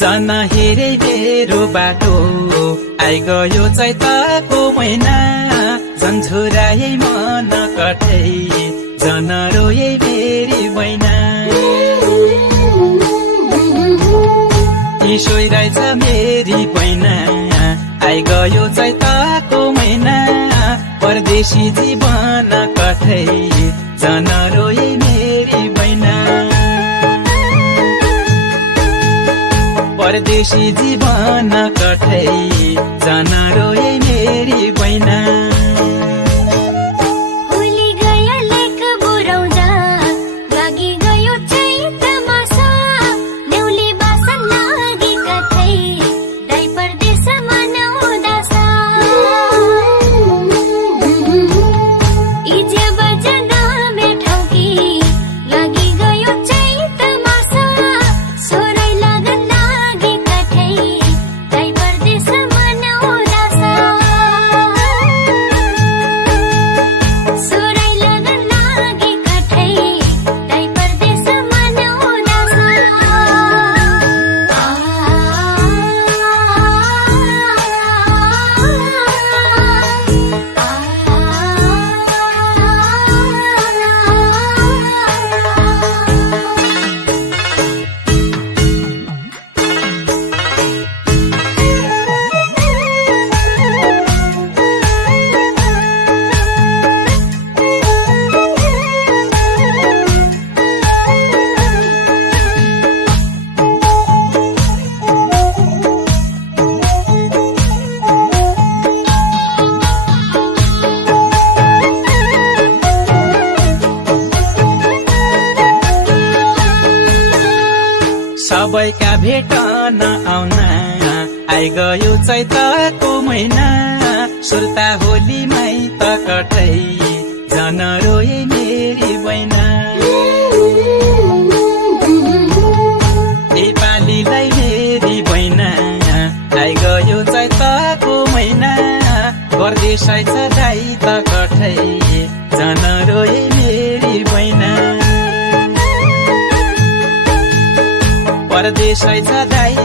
जन हेरे मेरो बाटो आइ गयो चैतको महिना झन्झुराए मन कठै जन रोए मेरी बैना इसोइ रहेछ मेरी बैना आइ गयो चैतको महिना परदेशी जीवन कठै जन रोए मेरी बैना परदेशी जीवन कठै जन रोए मेरी बैना सबैका भेटन आउन आइ गयो चैतको महिना सुर्ता होलीमै त कठै जन रोए मेरी बैना नेपालीलाई मेरी बैना आइ गयो चैतको महिना परदेशै छ दाइ त कठै जन रोए मेरी बैना परदेशै छ दाइ